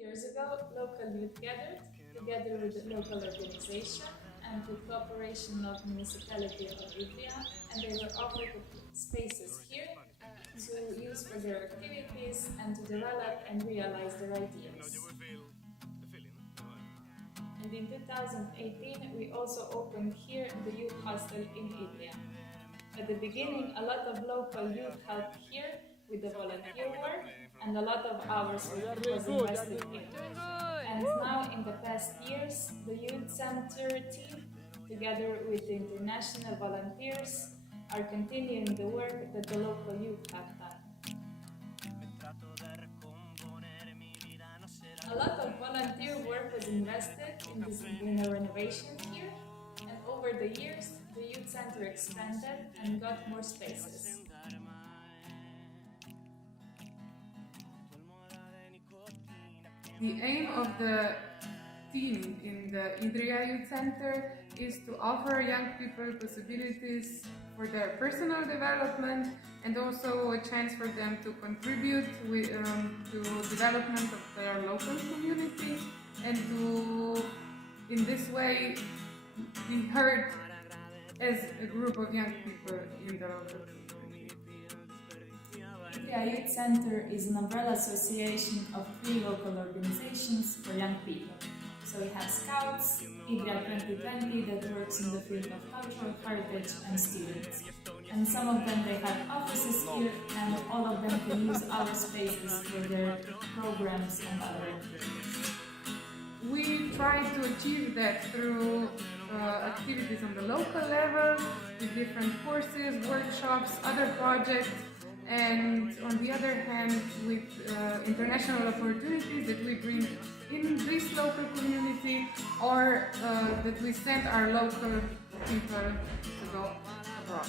Years ago, local youth gathered together with the local organization and with cooperation of municipality of Idrija, and they were offered spaces here to use for their activities and to develop and realize their ideas. And in 2018, we also opened here the youth hostel in Idrija. At the beginning, a lot of local youth helped here with the volunteer work, and a lot of hours was invested in. And now, in the past years, the youth center team, together with the international volunteers, are continuing the work that the local youth have done. A lot of volunteer work was invested in the renovation here, and over the years, the youth center expanded and got more spaces. The aim of the team in the Idrija Youth Center is to offer young people possibilities for their personal development and also a chance for them to contribute to development of their local community and to, in this way, be heard as a group of young people in the local community. Idrija Youth Center is an umbrella association of 3 local organizations for young people. So we have Scouts, Idrija 2020 that works in the field of cultural heritage and students. And some of them, they have offices here, and all of them can use our spaces for their programs and other activities. We try to achieve that through activities on the local level, with different courses, workshops, other projects, and on the other hand with international opportunities that we bring in this local community or that we send our local people to go abroad.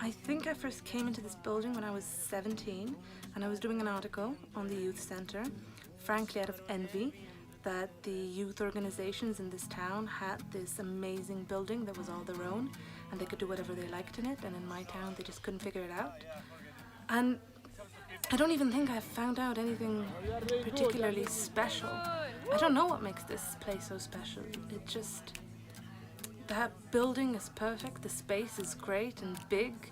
I think I first came into this building when I was 17 and I was doing an article on the youth centre, frankly out of envy that the youth organisations in this town had this amazing building that was all their own and they could do whatever they liked in it, and in my town they just couldn't figure it out. And I don't even think I've found out anything particularly special. I don't know what makes this place so special. It just... that building is perfect, the space is great and big.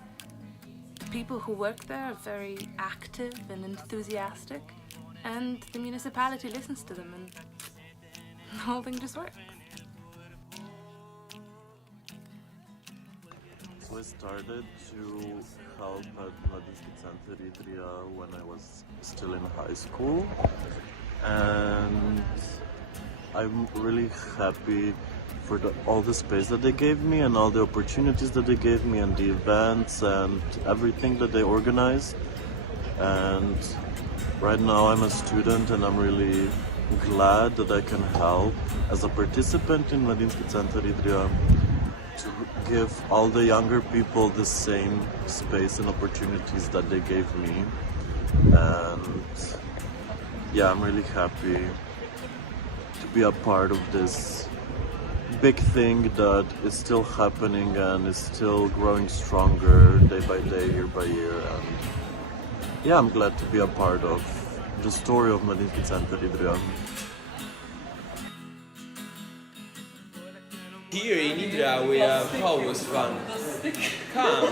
The people who work there are very active and enthusiastic, and the municipality listens to them and the whole thing just works. So I started to help at Mladinsko Idrija when I was still in high school, and I'm really happy for all the space that they gave me and all the opportunities that they gave me and the events and everything that they organized. And right now I'm a student and I'm really glad that I can help as a participant in Mladinsko Idrija to give all the younger people the same space and opportunities that they gave me. And yeah, I'm really happy to be a part of this big thing that is still happening and is still growing stronger day by day, year by year. And yeah, I'm glad to be a part of the story of Mladinsko Idrija. Here in Idrija we have always fun. Come.